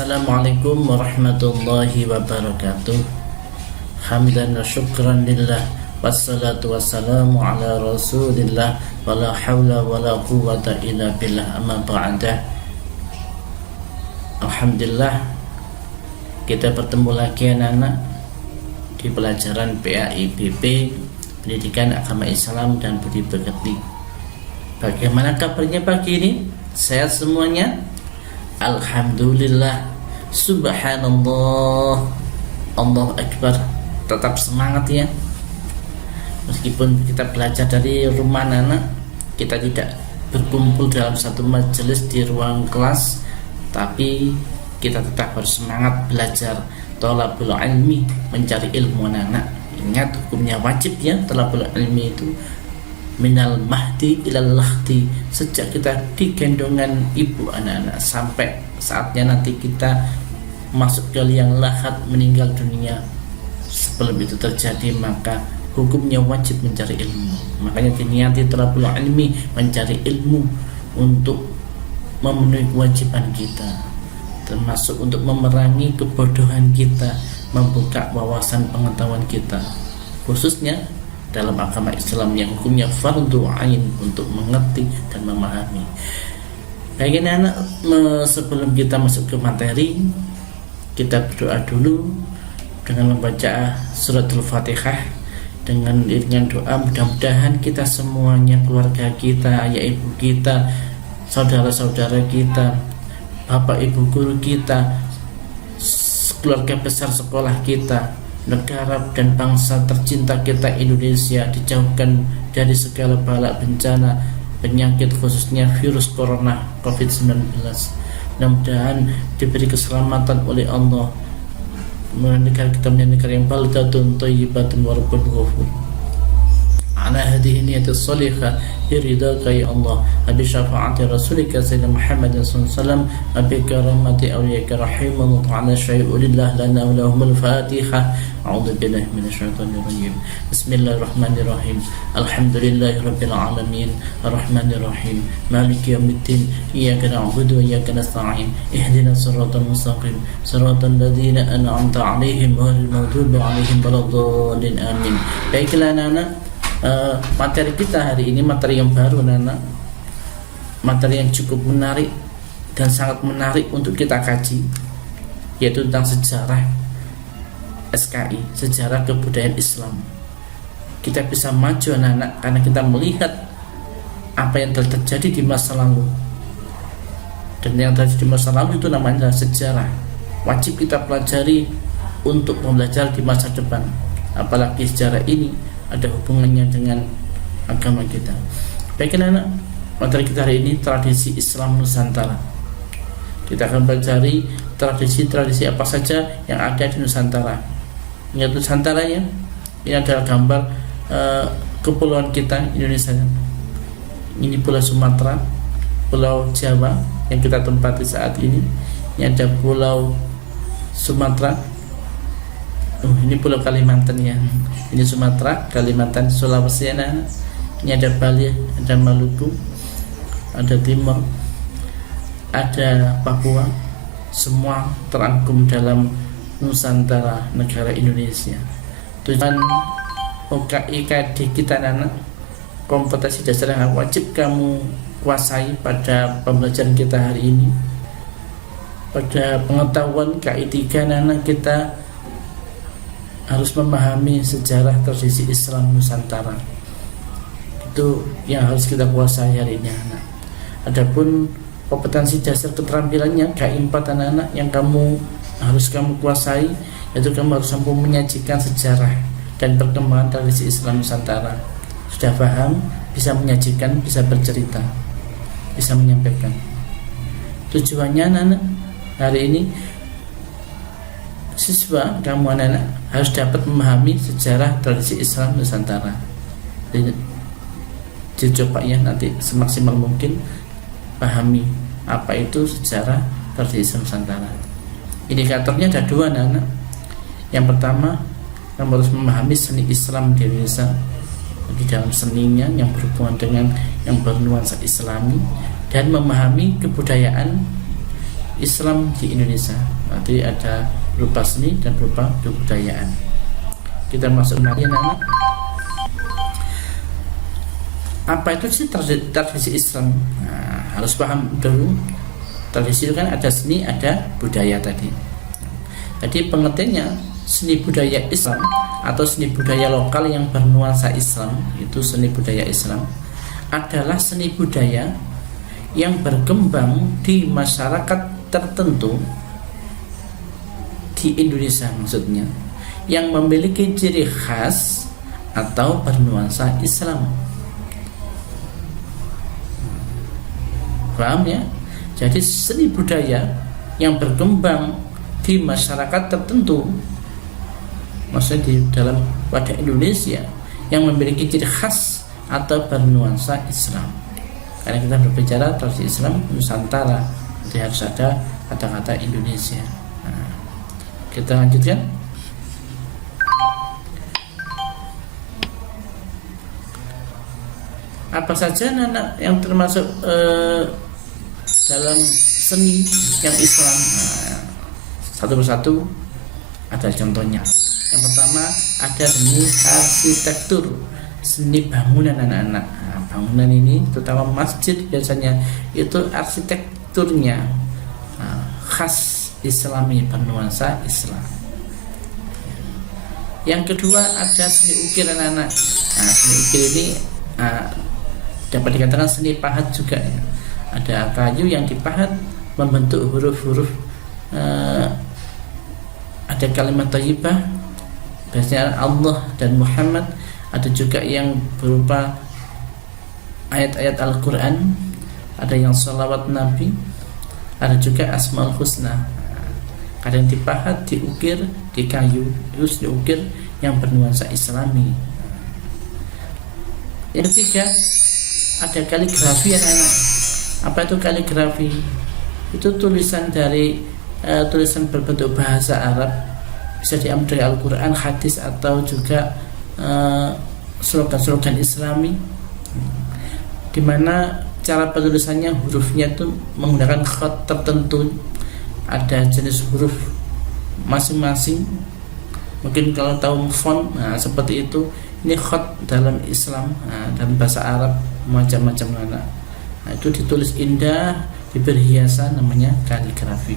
Assalamualaikum warahmatullahi wabarakatuh. Hamdan wa syukran lillah, wassalatu wassalamu ala rasulillah, wala hawla wala quwwata illa billah, amma ba'dah. Alhamdulillah, kita bertemu lagi anak-anak di pelajaran PAIBP, Pendidikan Agama Islam dan Budi Pekerti. Bagaimana kabarnya pagi ini? Sehat semuanya? Alhamdulillah, subhanallah, Allahu Akbar. Tetap semangat ya. Meskipun kita belajar dari rumah anak, kita tidak berkumpul dalam satu majelis di ruang kelas, tapi kita tetap harus semangat belajar thalabul ilmi, mencari ilmu anak. Ingat hukumnya wajib ya, thalabul ilmi itu minal mahdi ilal lahdi, sejak kita di gendongan ibu anak-anak sampai saatnya nanti kita masuk ke liang lahat meninggal dunia. Sebelum itu terjadi maka hukumnya wajib mencari ilmu. Makanya diniati thalabul ilmi, mencari ilmu untuk memenuhi kewajiban kita, termasuk untuk memerangi kebodohan kita, membuka wawasan pengetahuan kita, khususnya dalam agama Islam yang hukumnya fardu ain untuk mengerti dan memahami. Baik anak, sebelum kita masuk ke materi, kita berdoa dulu dengan membaca suratul Fatihah. Dengan iringan doa, mudah-mudahan kita semuanya, keluarga kita, ayah ibu kita, saudara-saudara kita, bapak ibu guru kita, keluarga besar sekolah kita, negara dan bangsa tercinta kita Indonesia dijauhkan dari segala bala bencana penyakit, khususnya virus corona COVID-19. Mudah-mudahan diberi keselamatan oleh Allah. Negara kita menjadi negara yang baldatun thayyibatun wa rabbun ghafur. Ala hadhihi niyatis salihah biridaka ya Allah, abi syafaati rasulika sayyidina Muhammad sallallahu alaihi wasallam, abi karamati awliyaka rahimah ta'ala syai'ulillah lana wa lahumul fatihah. A'udzu billahi minasyaitonir rajim. Bismillahirrahmanirrahim. Alhamdulillahi rabbil alamin, arrahmanir rahim, maliki yaumiddin, iyyaka na'budu wa iyyaka nasta'in, ihdinas siratal mustaqim, siratal ladzina an'amta 'alaihim ghairil maghdubi 'alaihim waladdallin. Amin. Baiklah anak-anak, materi kita hari ini materi yang baru anak, materi yang cukup menarik dan sangat menarik untuk kita kaji, yaitu tentang sejarah SKI, sejarah kebudayaan Islam. Kita bisa maju anak-anak karena kita melihat apa yang telah terjadi di masa lalu, dan yang terjadi di masa lalu itu namanya sejarah. Wajib kita pelajari untuk belajar di masa depan, apalagi sejarah ini ada hubungannya dengan agama kita. Baik anak-anak, materi kita hari ini tradisi Islam Nusantara. Kita akan pelajari tradisi-tradisi apa saja yang ada di Nusantara. Ingat Nusantara ya, ini adalah gambar kepulauan kita Indonesia. Ini Pulau Sumatera, Pulau Jawa yang kita tempati saat ini. Ini ada Pulau Sumatera. Ini Pulau Kalimantan ya. Ini Sumatera, Kalimantan, Sulawesi. Ini ada Bali, ada Maluku, ada Timor, ada Papua. Semua terangkum dalam Nusantara, negara Indonesia. Tujuan UKIKD kita anak, kompetensi dasar yang wajib kamu kuasai pada pembelajaran kita hari ini. Pada pengetahuan KI3 anak, kita harus memahami sejarah tradisi Islam Nusantara. Itu yang harus kita kuasai hari ini anak. Adapun kompetensi dasar keterampilannya KI4 anak-anak yang harus kamu kuasai, yaitu kamu harus mampu menyajikan sejarah dan perkembangan tradisi Islam Nusantara. Sudah paham? Bisa menyajikan, bisa bercerita, bisa menyampaikan. Tujuannya anak-anak hari ini, siswa kamu anak-anak harus dapat memahami sejarah tradisi Islam Nusantara. Dicoba ya nanti semaksimal mungkin pahami apa itu sejarah tradisi Islam Nusantara. Indikatornya ada dua anak-anak. Yang pertama, kamu harus memahami seni Islam di Indonesia, di dalam seninya yang berhubungan dengan yang bernuansa Islami, dan memahami kebudayaan Islam di Indonesia. Nanti ada berupa seni dan berupa kebudayaan. Kita masuk lagi anak. Apa itu sih tradisi Islam? Nah, harus paham dulu. Tradisi itu kan ada seni, ada budaya tadi. Jadi pengertiannya seni budaya Islam atau seni budaya lokal yang bernuansa Islam, itu seni budaya Islam adalah seni budaya yang berkembang di masyarakat tertentu di Indonesia maksudnya, yang memiliki ciri khas atau bernuansa Islam. Paham ya? Jadi seni budaya yang berkembang di masyarakat tertentu, maksudnya di dalam wadah Indonesia, yang memiliki ciri khas atau bernuansa Islam. Karena kita berbicara tradisi Islam Nusantara, jadi harus ada kata-kata Indonesia. Nah, kita lanjutkan. Apa saja anak yang termasuk dalam seni yang Islam? Nah, satu persatu ada contohnya. Yang pertama ada seni arsitektur, seni bangunan anak-anak. Nah, bangunan ini terutama masjid biasanya itu arsitekturnya khas Islami, bernuansa Islam. Yang kedua ada seni ukir anak-anak. Nah, seni ukir ini dapat dikatakan seni pahat juga ya. Ada kayu yang dipahat membentuk huruf-huruf, ada kalimat thayyibah biasanya Allah dan Muhammad. Ada juga yang berupa ayat-ayat Al-Quran, ada yang sholawat Nabi, ada juga Asmaul Husna. Kadang dipahat, diukir di kayu, terus diukir yang bernuansa Islami. Yang ketiga ada kaligrafi anak-anak. Apa itu kaligrafi? Itu tulisan dari tulisan berbentuk bahasa Arab, bisa diambil dari Al-Quran, hadis, atau juga slogan-slogan Islami, di mana cara penulisannya hurufnya itu menggunakan khat tertentu. Ada jenis huruf masing-masing. Mungkin kalau tahu font, seperti itu. Ini khat dalam Islam, dalam bahasa Arab macam-macam anak. Nah, itu ditulis indah, diberi hiasan, namanya kaligrafi.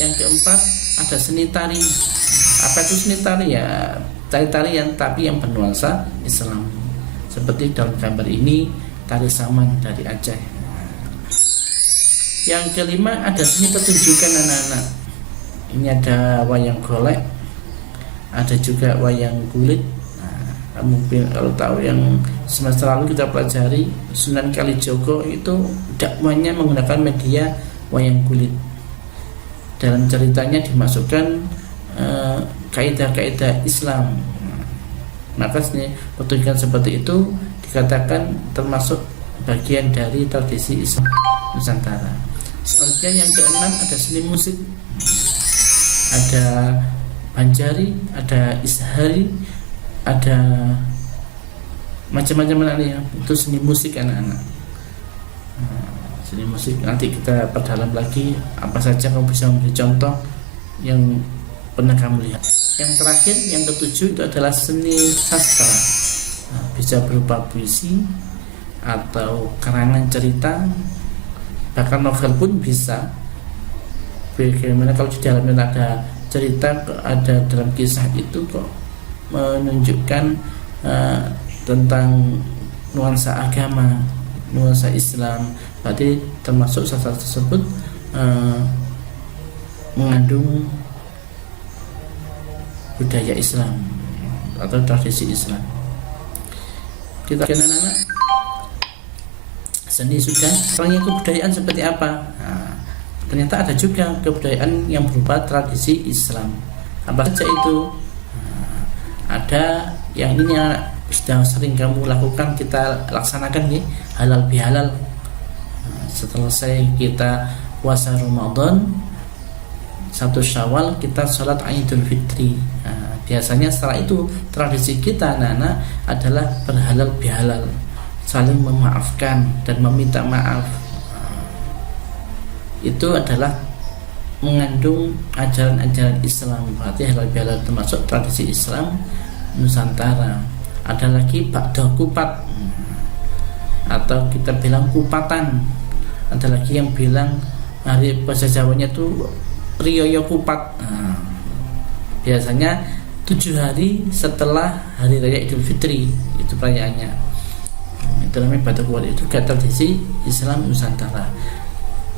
Yang keempat ada seni tari. Apa itu seni tari? Ya tari-tarian tapi yang bernuansa Islam. Seperti dalam gambar ini, tari saman dari Aceh. Yang kelima ada seni pertunjukan anak-anak. Ini ada wayang golek, ada juga wayang kulit. Mungkin kalau tahu yang semester lalu kita pelajari Sunan Kalijogo, itu dakwahnya menggunakan media wayang kulit. Dalam ceritanya dimasukkan kaidah-kaidah Islam. Maka pertunjukan seperti itu dikatakan termasuk bagian dari tradisi Islam Nusantara. Selanjutnya yang keenam ada seni musik. Ada banjari, ada ishari, ada macam-macam anak ya. Itu seni musik anak-anak. Seni musik nanti kita perdalam lagi. Apa saja kamu bisa memberi contoh yang pernah kamu lihat. Yang terakhir, yang ketujuh, itu adalah seni sastra. Bisa berupa puisi atau karangan cerita, bahkan novel pun bisa. Bagaimana kalau di dalamnya ada cerita, ada dalam kisah itu kok menunjukkan tentang nuansa agama, nuansa Islam, berarti termasuk sastra tersebut mengandung budaya Islam atau tradisi Islam. Kita anak-anak seni sudah, orangnya kebudayaan seperti apa? Ternyata ada juga kebudayaan yang berupa tradisi Islam. Apa saja itu? Ada yang ini sudah sering kamu lakukan, kita laksanakan nih, halal bihalal. Setelah kita puasa Ramadan, 1 Syawal kita sholat Idul Fitri. Biasanya setelah itu tradisi kita anak-anak adalah berhalal bihalal, saling memaafkan dan meminta maaf. Itu adalah mengandung ajaran-ajaran Islam, berarti halal bihalal termasuk tradisi Islam Nusantara. Ada lagi bakdo kupat atau kita bilang kupatan. Ada lagi yang bilang hari bahasa Jawanya tuh riyoyo kupat. Biasanya 7 hari setelah hari raya Idul Fitri itu perayaannya. Itu namanya bakdo kupat, itu juga tradisi Islam Nusantara.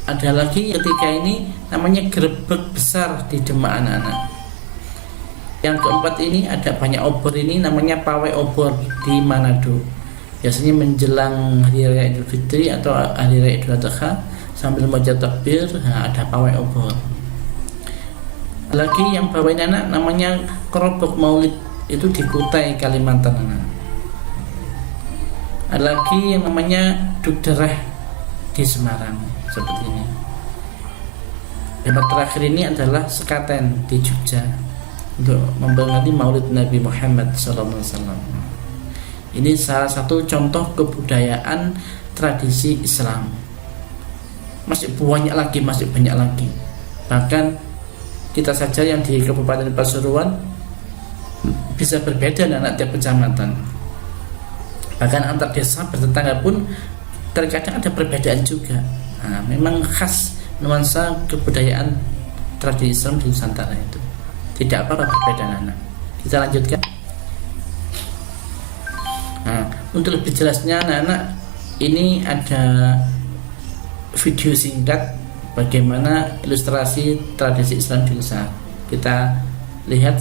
Ada lagi ketika ini namanya grebek besar di Demak anak-anak. Yang keempat ini ada banyak obor, ini namanya pawai obor di Manado. Biasanya menjelang hari raya Idul Fitri atau hari raya Idul Adha sambil membaca takbir, ada pawai obor. Lagi yang bawa ini anak namanya kerobok maulid, itu di Kutai, Kalimantan anak. Ada lagi yang namanya dugdereh di Semarang, seperti ini. Yang terakhir ini adalah sekaten di Jogja untuk memperingati Maulid Nabi Muhammad SAW. Ini salah satu contoh kebudayaan tradisi Islam. Masih banyak lagi. Bahkan kita saja yang di Kabupaten Pasuruan bisa berbeda anak tiap kecamatan. Bahkan antar desa bertetangga pun terkadang ada perbedaan juga. Memang khas nuansa kebudayaan tradisi Islam di Nusantara itu. Tidak apa-apa perbedaan anak. Kita lanjutkan. Untuk lebih jelasnya anak-anak, ini ada video singkat bagaimana ilustrasi tradisi Islam di Indonesia. Kita lihat,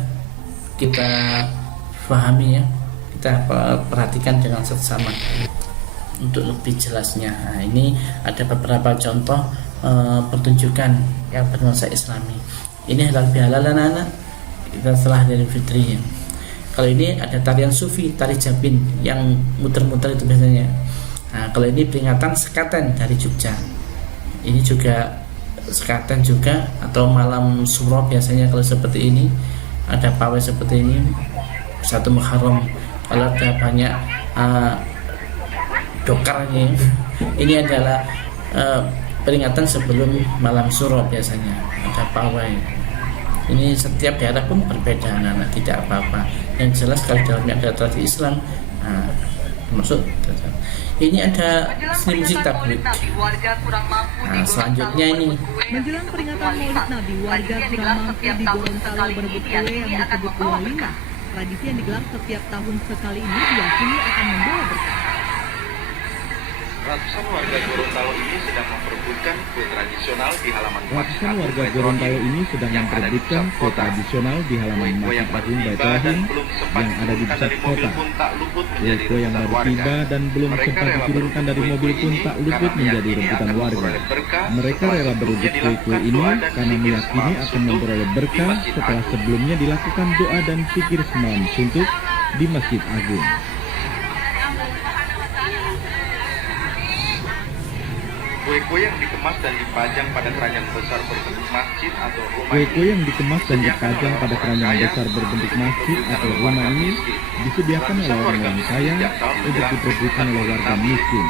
kita pahami ya, kita perhatikan dengan seksama untuk lebih jelasnya. Ini ada beberapa contoh pertunjukan yang bernuansa Islami. Ini halal bihalal anak-anak, kita setelah dari fitri. Kalau ini ada tarian sufi, tari Japin yang muter-muter itu biasanya. Kalau ini peringatan sekaten dari Jogja. Ini juga sekaten juga, atau malam suro biasanya kalau seperti ini. Ada pawai seperti ini, 1 Muharram. Kalau ada banyak dokar ini adalah peringatan sebelum malam suro biasanya. Ada pawai. Ini setiap daerah pun berbeda, anak-anak, tidak apa-apa. Yang jelas kalau dalamnya ada tradisi Islam, maksud ini ada seni musik tablik. Selanjutnya ini menjelang peringatan Maulid Nabi, warga kurang mampu di Gorontalo berebut kue yang disebut walimah. Tradisi yang digelar setiap tahun sekali ini diyakini akan membawa berkah. Ratusan warga Gorontalo ini sedang memperebutkan kue tradisional di halaman Masjid Agung Baitur yang ada di pusat kota. Kue yang baru tiba dan belum sempat diturunkan dari mobil pun tak luput menjadi rebutan warga. Mereka rela berebut kue-kue ini karena meyakini akan memperoleh berkah setelah sebelumnya dilakukan doa dan zikir semalam suntuk di Masjid Agung. Kue-kue yang dikemas dan dipajang pada keranjang besar berbentuk masjid atau rumah ini disediakan oleh orang-orang kaya untuk diperebutkan oleh warga miskin.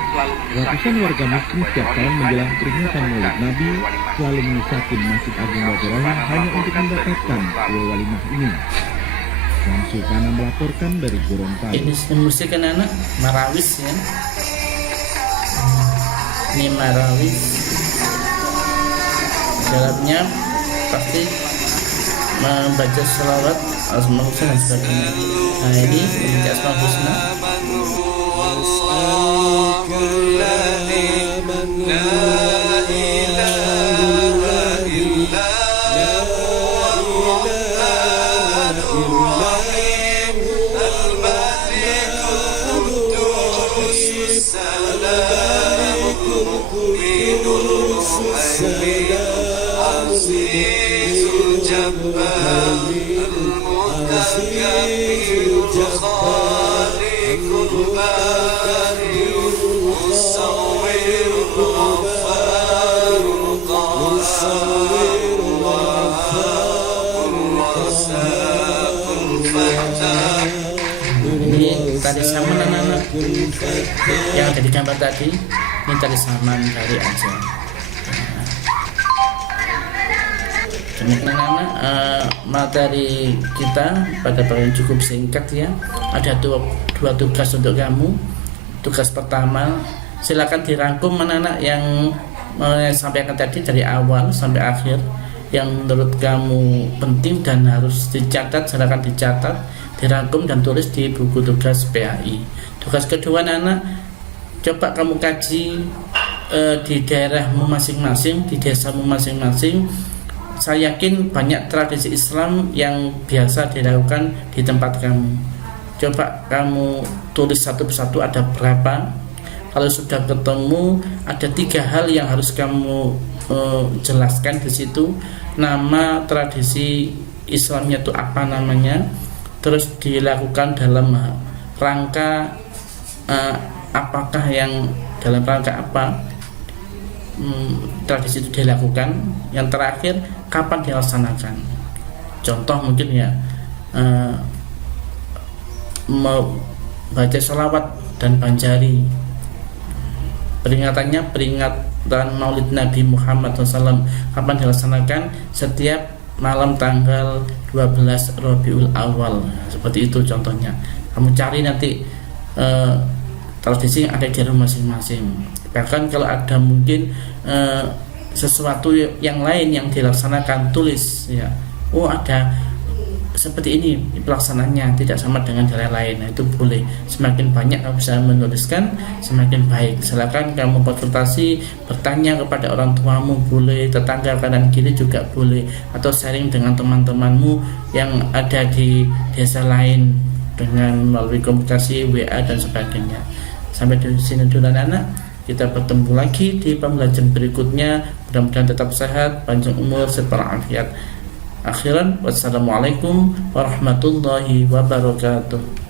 Ratusan warga miskin setiap tahun menjelang peringatan Maulid Nabi selalu menyesakin Masjid Agung Baitur hanya untuk mendapatkan kue walimah ini. Syamsul Kana melaporkan dari Gorontalo. Ini musik anak-anak marawis ya. Ini marawis, dalamnya pasti membaca selawat Asmaul Husna dan sebagainya. Ini membaca Asmaul Husna. Ini tadi saman anak-anak yang ada di gambar tadi. Ini tadi saman dari Aceh. Demikian anak materi kita pada yang cukup singkat ya. Ada dua tugas untuk kamu. Tugas pertama, silakan dirangkum anak-anak yang sampaikan tadi dari awal sampai akhir yang menurut kamu penting dan harus dicatat. Silakan dicatat, dirangkum dan tulis di buku tugas PAI. Tugas kedua anak, coba kamu kaji di daerahmu masing-masing, di desamu masing-masing. Saya yakin banyak tradisi Islam yang biasa dilakukan di tempat kamu. Coba kamu tulis satu persatu ada berapa. Kalau sudah ketemu, ada 3 hal yang harus kamu jelaskan di situ. Nama tradisi Islamnya itu apa namanya, terus dilakukan dalam rangka apakah, yang dalam rangka apa tradisi itu dilakukan. Yang terakhir, kapan dilaksanakan. Contoh mungkin ya, membaca sholawat dan banjari. Peringatan Maulid Nabi Muhammad SAW kapan dilaksanakan? Setiap malam tanggal 12 Rabiul Awal. Seperti itu contohnya. Kamu cari nanti tradisi yang ada di rumah masing-masing. Bahkan kalau ada mungkin sesuatu yang lain yang dilaksanakan, tulis ya. Oh, ada seperti ini pelaksanaannya, tidak sama dengan daerah lain. Nah, itu boleh. Semakin banyak kamu bisa menuliskan, semakin baik. Silakan kamu konsultasi, bertanya kepada orang tuamu boleh, tetangga kanan kiri juga boleh, atau sharing dengan teman-temanmu yang ada di desa lain dengan melalui komunikasi WA dan sebagainya. Sampai di sini dulu anak-anak. Kita bertemu lagi di pembelajaran berikutnya. Mudah-mudahan tetap sehat, panjang umur, serta walafiat. Akhiran, wassalamualaikum warahmatullahi wabarakatuh.